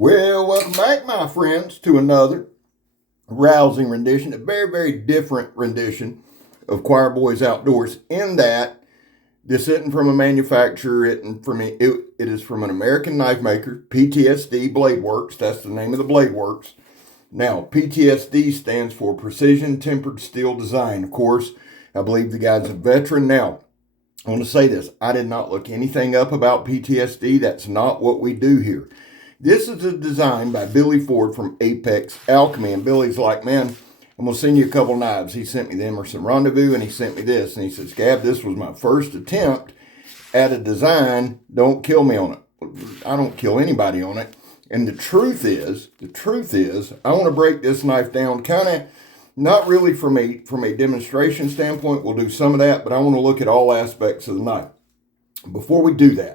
Well, welcome back, my friends, to another rousing rendition, a very, very different rendition of Choir Boys Outdoors, in that this isn't from a manufacturer, it is from an American knife maker, PTSD BLADE WORKS. That's the name of the BLADE WORKS. Now, PTSD stands for Precision Tempered Steel Design. Of course, I believe the guy's a veteran. Now, I want to say this. I did not look anything up about PTSD. That's not what we do here. This is a design by Billy Ford from Apex Alchemy. And Billy's like, man, I'm going to send you a couple knives. He sent me the Emerson Rendezvous, and he sent me this. And he says, Gab, this was my first attempt at a design. Don't kill me on it. I don't kill anybody on it. And the truth is, I want to break this knife down kind of, not really from a demonstration standpoint. We'll do some of that, but I want to look at all aspects of the knife. Before we do that,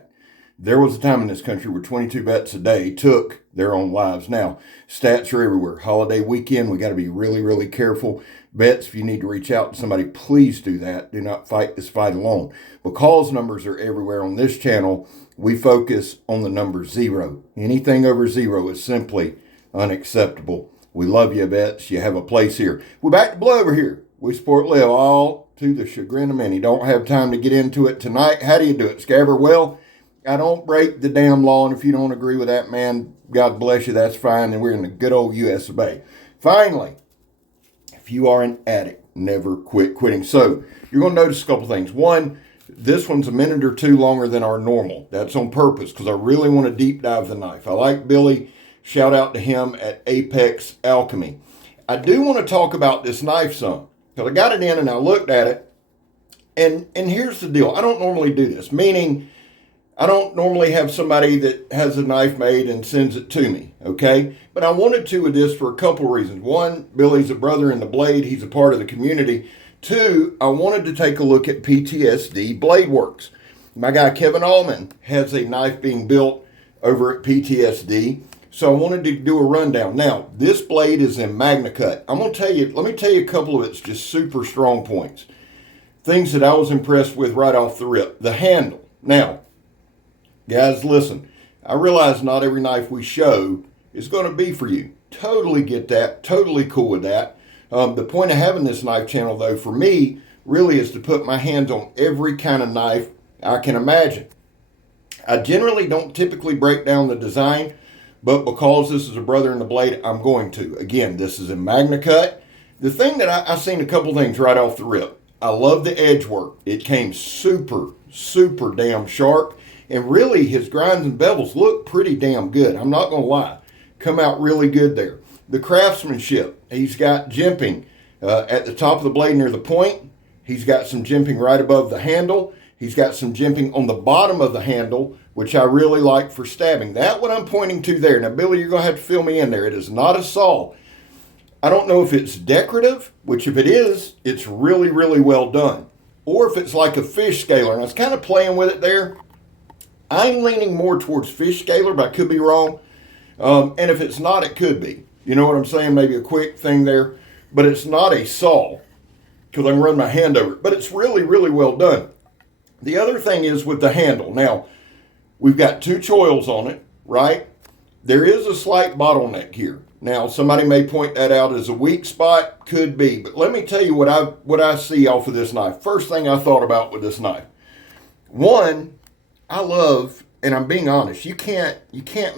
there was a time in this country where 22 vets a day took their own lives. Now, stats are everywhere. Holiday weekend, we got to be really, really careful. Vets, if you need to reach out to somebody, please do that. Do not fight this fight alone. Because numbers are everywhere on this channel, we focus on the number 0. Anything over 0 is simply unacceptable. We love you, vets. You have a place here. We're back to Blood over here. We support Live, all to the chagrin of many. Don't have time to get into it tonight. How do you do it, Scabber? Well, I don't break the damn law, and if you don't agree with that, man, God bless you, that's fine, and we're in the good old US of A. Finally, if you are an addict, never quit quitting. So, you're going to notice a couple things. One, this one's a minute or two longer than our normal. That's on purpose, because I really want to deep dive the knife. I like Billy. Shout out to him at Apex Alchemy. I do want to talk about this knife some, because I got it in and I looked at it, and here's the deal. I don't normally do this, meaning I don't normally have somebody that has a knife made and sends it to me, okay? But I wanted to with this for a couple reasons. One, Billy's a brother in the blade. He's a part of the community. Two, I wanted to take a look at PTSD BLADE WORKS. My guy Kevin Allman has a knife being built over at PTSD, so I wanted to do a rundown. Now, this blade is in MAGNACUT. I'm going to tell you, let me tell you a couple of its just super strong points. Things that I was impressed with right off the rip. The handle. Now, guys, listen, I realize not every knife we show is going to be for you. Totally get that. Totally cool with that. The point of having this knife channel, though, for me, really is to put my hands on every kind of knife I can imagine. I generally don't typically break down the design, but because this is a brother in the blade, I'm going to. Again, this is in MAGNACUT. The thing that I've seen a couple things right off the rip. I love the edge work. It came super, super damn sharp. And really, his grinds and bevels look pretty damn good. I'm not going to lie. Come out really good there. The craftsmanship. He's got jimping at the top of the blade near the point. He's got some jimping right above the handle. He's got some jimping on the bottom of the handle, which I really like for stabbing. That's what I'm pointing to there. Now, Billy, you're going to have to fill me in there. It is not a saw. I don't know if it's decorative, which if it is, it's really, really well done. Or if it's like a fish scaler. And I was kind of playing with it there. I'm leaning more towards fish scaler, but I could be wrong. And if it's not, it could be. You know what I'm saying? Maybe a quick thing there. But it's not a saw, because I can run my hand over it. But it's really, really well done. The other thing is with the handle. Now, we've got 2 choils on it, right? There is a slight bottleneck here. Now, somebody may point that out as a weak spot. Could be. But let me tell you what I see off of this knife. First thing I thought about with this knife. One, I love, and I'm being honest, you can't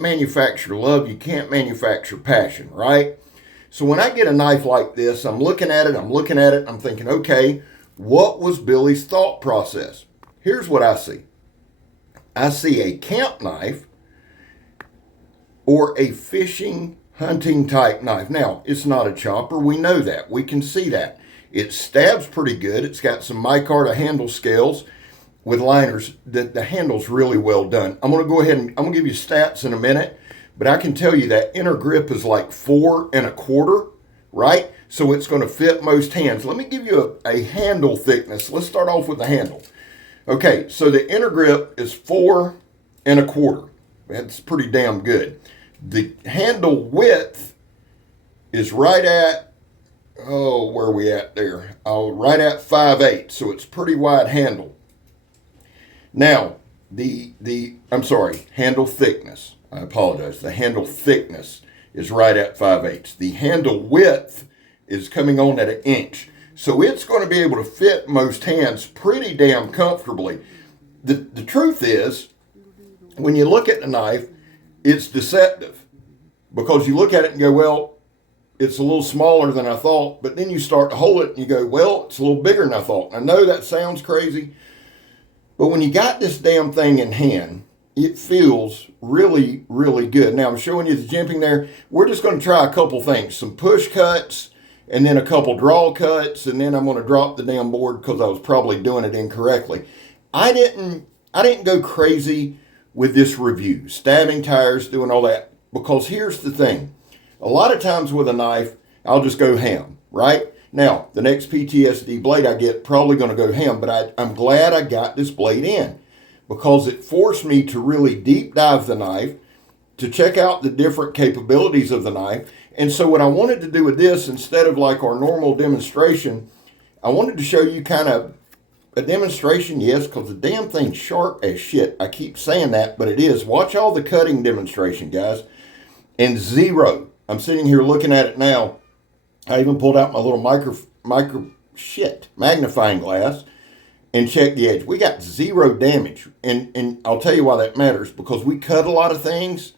manufacture love, you can't manufacture passion, right? So when I get a knife like this, I'm looking at it, I'm thinking, okay, what was Billy's thought process? Here's what I see. I see a camp knife or a fishing, hunting type knife. Now, it's not a chopper, we know that, we can see that. It stabs pretty good, it's got some micarta handle scales with liners. The handle's really well done. I'm going to go ahead and I'm going to give you stats in a minute, but I can tell you that inner grip is like 4 1/4, right? So it's going to fit most hands. Let me give you a handle thickness. Let's start off with the handle. Okay, so the inner grip is 4 1/4. That's pretty damn good. The handle width is right at, where are we at there? Right at 5/8, so it's pretty wide handle. Now, handle thickness. I apologize, the handle thickness is right at 5/8. The handle width is coming on at 1 inch. So it's going to be able to fit most hands pretty damn comfortably. The truth is, when you look at the knife, it's deceptive. Because you look at it and go, well, it's a little smaller than I thought. But then you start to hold it and you go, well, it's a little bigger than I thought. I know that sounds crazy. But when you got this damn thing in hand, it feels really, really good. Now, I'm showing you the jimping there. We're just going to try a couple things. Some push cuts and then a couple draw cuts. And then I'm going to drop the damn board because I was probably doing it incorrectly. I didn't go crazy with this review. Stabbing tires, doing all that. Because here's the thing. A lot of times with a knife, I'll just go ham, right? Now, the next PTSD blade I get, probably going to go ham, but I'm glad I got this blade in because it forced me to really deep dive the knife, to check out the different capabilities of the knife. And so what I wanted to do with this, instead of like our normal demonstration, I wanted to show you kind of a demonstration, yes, because the damn thing's sharp as shit. I keep saying that, but it is. Watch all the cutting demonstration, guys. And zero. I'm sitting here looking at it now. I even pulled out my little magnifying glass and checked the edge. We got zero damage. And I'll tell you why that matters. Because we cut a lot of things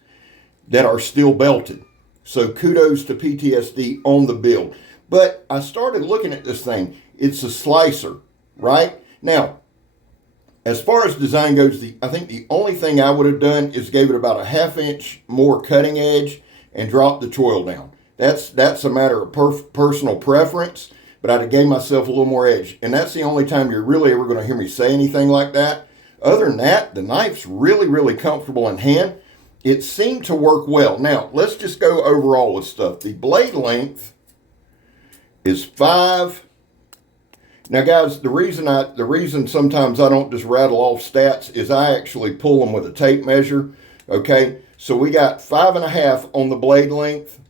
that are still belted. So kudos to PTSD on the build. But I started looking at this thing. It's a slicer, right? Now, as far as design goes, I think the only thing I would have done is gave it about a 1/2 inch more cutting edge and dropped the choil down. That's a matter of personal preference, but I'd have gave myself a little more edge. And that's the only time you're really ever going to hear me say anything like that. Other than that, the knife's really, really comfortable in hand. It seemed to work well. Now, let's just go overall with stuff. The blade length is 5. Now, guys, the reason sometimes I don't just rattle off stats is I actually pull them with a tape measure, okay? So we got 5.5 on the blade length.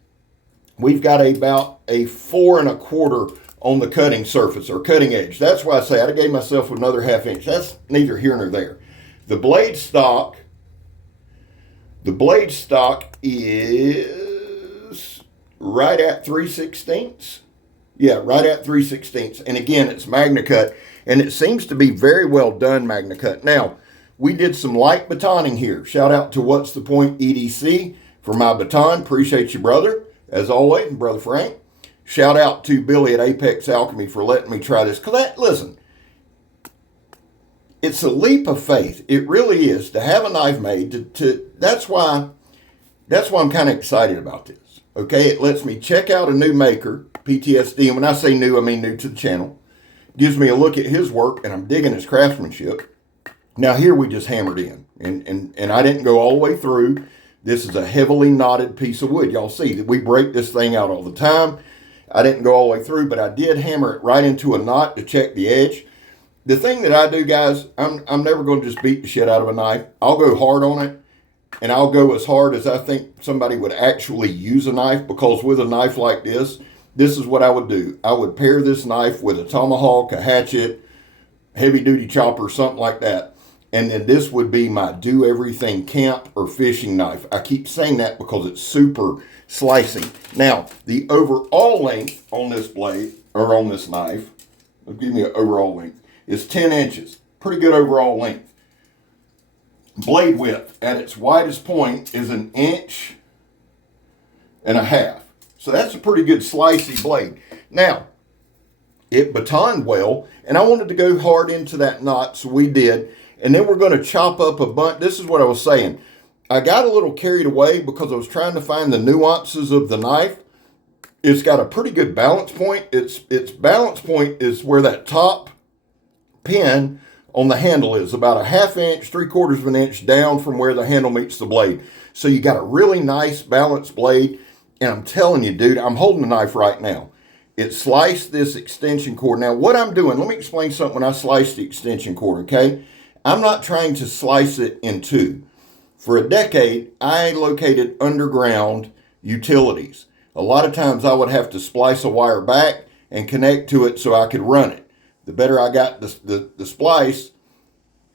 We've got about a 4 1/4 on the cutting surface or cutting edge. That's why I say I gave myself another 1/2 inch. That's neither here nor there. The blade stock is right at 3/16. Yeah, right at 3/16. And again, it's MAGNACUT, and it seems to be very well done, MAGNACUT. Now, we did some light batoning here. Shout out to What's the Point EDC for my baton. Appreciate you, brother, as always, and Brother Frank. Shout out to Billy at Apex Alchemy for letting me try this. Because listen, it's a leap of faith. It really is to have a knife made. That's why I'm kind of excited about this. Okay, it lets me check out a new maker, PTSD, and when I say new, I mean new to the channel. Gives me a look at his work, and I'm digging his craftsmanship. Now here we just hammered in, and I didn't go all the way through. This is a heavily knotted piece of wood. Y'all see that we break this thing out all the time. I didn't go all the way through, but I did hammer it right into a knot to check the edge. The thing that I do, guys, I'm never going to just beat the shit out of a knife. I'll go hard on it, and I'll go as hard as I think somebody would actually use a knife, because with a knife like this is what I would do. I would pair this knife with a tomahawk, a hatchet, heavy-duty chopper, something like that. And then this would be my do-everything camp or fishing knife. I keep saying that because it's super slicing. Now, the overall length on this blade, or on this knife, give me an overall length, is 10 inches. Pretty good overall length. Blade width at its widest point is 1.5 inches. So that's a pretty good slicey blade. Now, it batoned well, and I wanted to go hard into that knot, so we did. And then we're going to chop up a bunch. This is what I was saying. I got a little carried away because I was trying to find the nuances of the knife. It's got a pretty good balance point. Its balance point is where that top pin on the handle is, about 1/2 inch, 3/4 inch down from where the handle meets the blade. So you got a really nice balanced blade. And I'm telling you, dude, I'm holding the knife right now. It sliced this extension cord. Now, what I'm doing, let me explain something when I slice the extension cord, okay? I'm not trying to slice it in two. For a decade, I located underground utilities. A lot of times I would have to splice a wire back and connect to it so I could run it. The better I got the splice,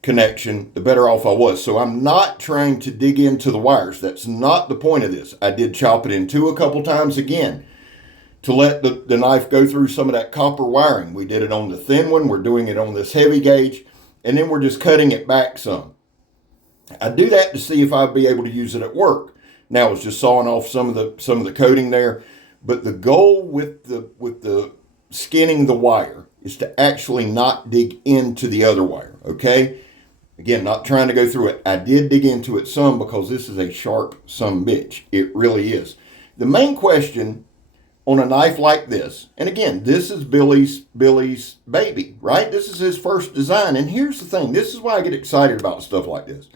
connection, the better off I was. So I'm not trying to dig into the wires. That's not the point of this. I did chop it in two a couple times again to let the knife go through some of that copper wiring. We did it on the thin one. We're doing it on this heavy gauge. And then we're just cutting it back some. I do that to see if I'd be able to use it at work. Now I was just sawing off some of the coating there. But the goal with the skinning the wire is to actually not dig into the other wire, okay? Again, not trying to go through it. I did dig into it some because this is a sharp sumbitch. It really is. The main question on a knife like this, and again, this is Billy's baby, right? This is his first design. And here's the thing. This is why I get excited about stuff like this.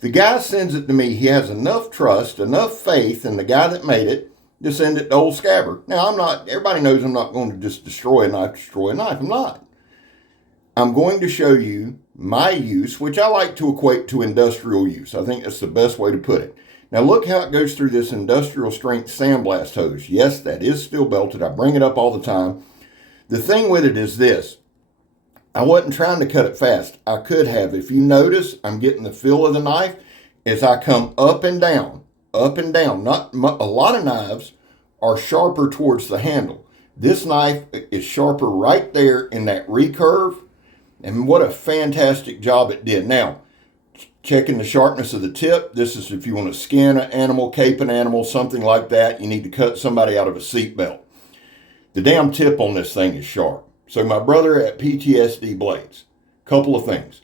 The guy sends it to me. He has enough trust, enough faith in the guy that made it to send it to old Scabber. Now, everybody knows I'm not going to just destroy a knife. I'm not. I'm going to show you my use, which I like to equate to industrial use. I think that's the best way to put it. Now look how it goes through this industrial strength sandblast hose. Yes, that is steel belted. I bring it up all the time. The thing with it is this. I wasn't trying to cut it fast. I could have. If you notice, I'm getting the feel of the knife as I come up and down, up and down. Not a lot of knives are sharper towards the handle. This knife is sharper right there in that recurve. And what a fantastic job it did. Now, checking the sharpness of the tip. This is if you want to skin an animal, cape an animal, something like that. You need to cut somebody out of a seatbelt. The damn tip on this thing is sharp. So my brother at PTSD Blades, couple of things.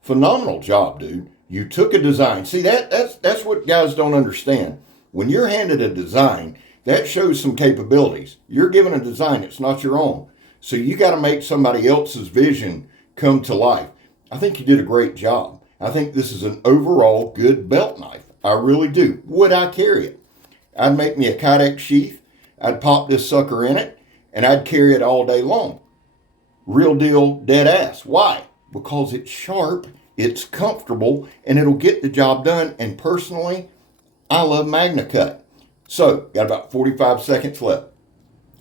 Phenomenal job, dude. You took a design. See, that's what guys don't understand. When you're handed a design, that shows some capabilities. You're given a design. It's not your own. So you got to make somebody else's vision come to life. I think you did a great job. I think this is an overall good belt knife. I really do. Would I carry it? I'd make me a Kydex sheath. I'd pop this sucker in it, and I'd carry it all day long. Real deal, dead ass. Why? Because it's sharp, it's comfortable, and it'll get the job done. And personally, I love MAGNACUT. So, got about 45 seconds left.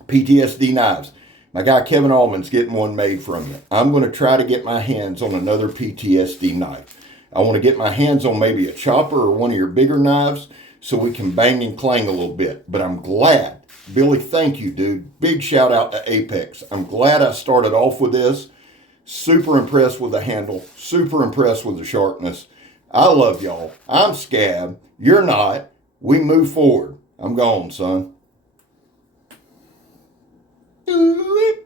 PTSD knives. My guy Kevin Allman's getting one made from you. I'm going to try to get my hands on another PTSD knife. I want to get my hands on maybe a chopper or one of your bigger knives so we can bang and clang a little bit. But I'm glad. Billy, thank you, dude. Big shout out to Apex. I'm glad I started off with this. Super impressed with the handle. Super impressed with the sharpness. I love y'all. I'm Scab. You're not. We move forward. I'm gone, son. Do it.